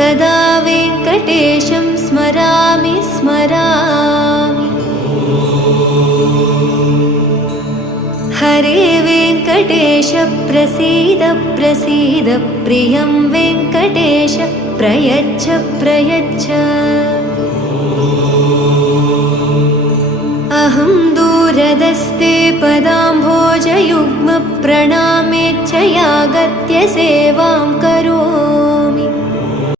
सदा वेङ्कटेशं स्मरामि स्मरामि। हरे वेङ्कटेश प्रसीद प्रसीद प्रियं वेङ्कटेश प्रयच्छ प्रयच्छ। अहं दूरदस्ते पदाम्भोजयुग्मप्रणामेच्छयागत्य सेवां करोमि